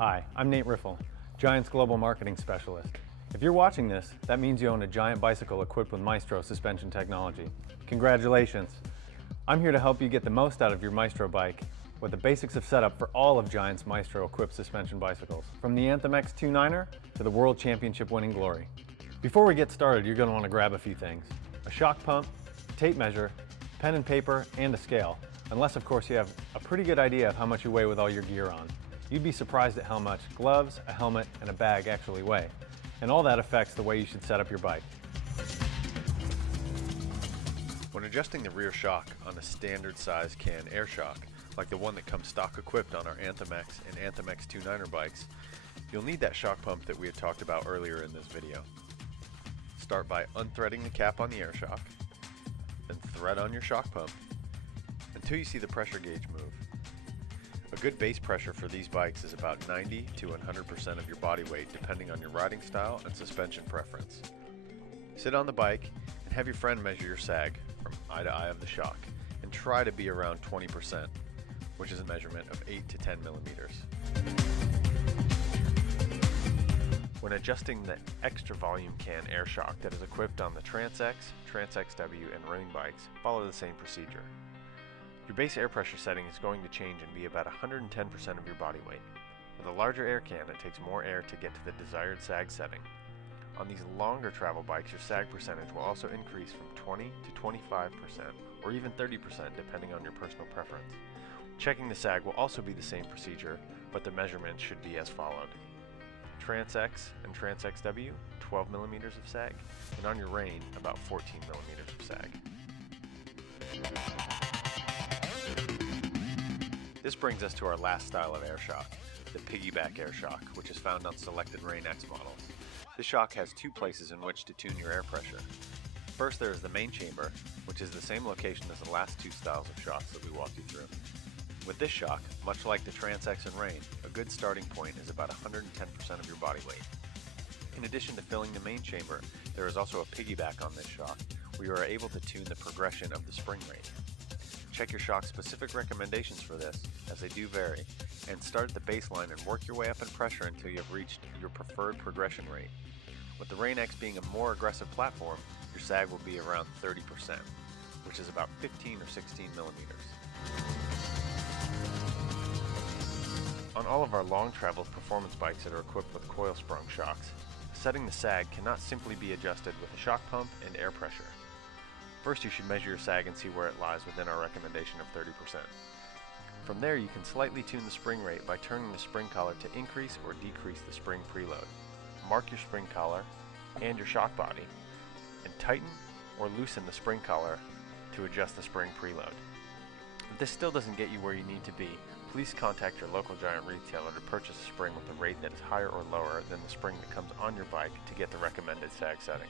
Hi, I'm Nate Riffle, Giant's Global Marketing Specialist. If you're watching this, that means you own a Giant bicycle equipped with Maestro suspension technology. Congratulations! I'm here to help you get the most out of your Maestro bike with the basics of setup for all of Giant's Maestro-equipped suspension bicycles, from the Anthem X29er to the World Championship winning Glory. Before we get started, you're going to want to grab a few things: a shock pump, a tape measure, pen and paper, and a scale, unless of course you have a pretty good idea of how much you weigh with all your gear on. You'd be surprised at how much gloves, a helmet, and a bag actually weigh, and all that affects the way you should set up your bike. When adjusting the rear shock on a standard size can air shock, like the one that comes stock equipped on our Anthem X and Anthem X29er bikes, you'll need that shock pump that we had talked about earlier in this video. Start by unthreading the cap on the air shock, then thread on your shock pump until you see the pressure gauge move. A good base pressure for these bikes is about 90 to 100% of your body weight, depending on your riding style and suspension preference. Sit on the bike and have your friend measure your sag from eye to eye of the shock, and try to be around 20%, which is a measurement of 8 to 10 millimeters. When adjusting the extra volume can air shock that is equipped on the Trans X, Trans XW, and Rain bikes, follow the same procedure. Your base air pressure setting is going to change and be about 110% of your body weight. With a larger air can, it takes more air to get to the desired sag setting. On these longer travel bikes, your sag percentage will also increase from 20 to 25%, or even 30% depending on your personal preference. Checking the sag will also be the same procedure, but the measurements should be as followed. Trans X and Trans XW, 12 millimeters of sag, and on your Rain, about 14 millimeters of sag. This brings us to our last style of air shock, the piggyback air shock, which is found on selected Rain X models. This shock has two places in which to tune your air pressure. First, there is the main chamber, which is the same location as the last two styles of shocks that we walked you through. With this shock, much like the Trans X and Rain, a good starting point is about 110% of your body weight. In addition to filling the main chamber, there is also a piggyback on this shock, where you are able to tune the progression of the spring rate. Check your shock's specific recommendations for this, as they do vary, and start at the baseline and work your way up in pressure until you have reached your preferred progression rate. With the Rain X being a more aggressive platform, your sag will be around 30%, which is about 15 or 16 millimeters. On all of our long travel performance bikes that are equipped with coil sprung shocks, setting the sag cannot simply be adjusted with a shock pump and air pressure. First, you should measure your sag and see where it lies within our recommendation of 30%. From there, you can slightly tune the spring rate by turning the spring collar to increase or decrease the spring preload. Mark your spring collar and your shock body, and tighten or loosen the spring collar to adjust the spring preload. If this still doesn't get you where you need to be, please contact your local Giant retailer to purchase a spring with a rate that is higher or lower than the spring that comes on your bike to get the recommended sag setting.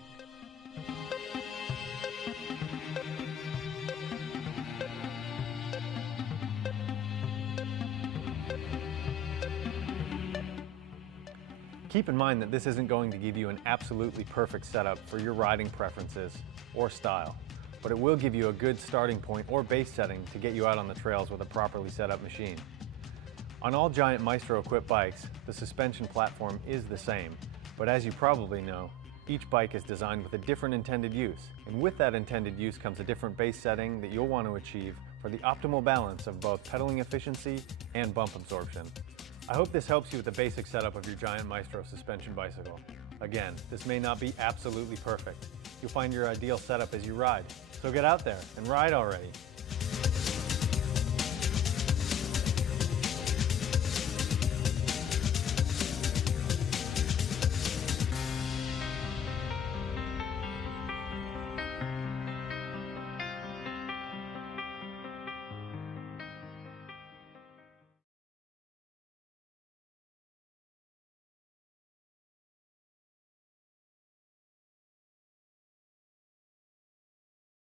Keep in mind that this isn't going to give you an absolutely perfect setup for your riding preferences or style, but it will give you a good starting point or base setting to get you out on the trails with a properly set up machine. On all Giant Maestro equipped bikes, the suspension platform is the same, but as you probably know, each bike is designed with a different intended use, and with that intended use comes a different base setting that you'll want to achieve for the optimal balance of both pedaling efficiency and bump absorption. I hope this helps you with the basic setup of your Giant Maestro suspension bicycle. Again, this may not be absolutely perfect. You'll find your ideal setup as you ride, so get out there and ride already.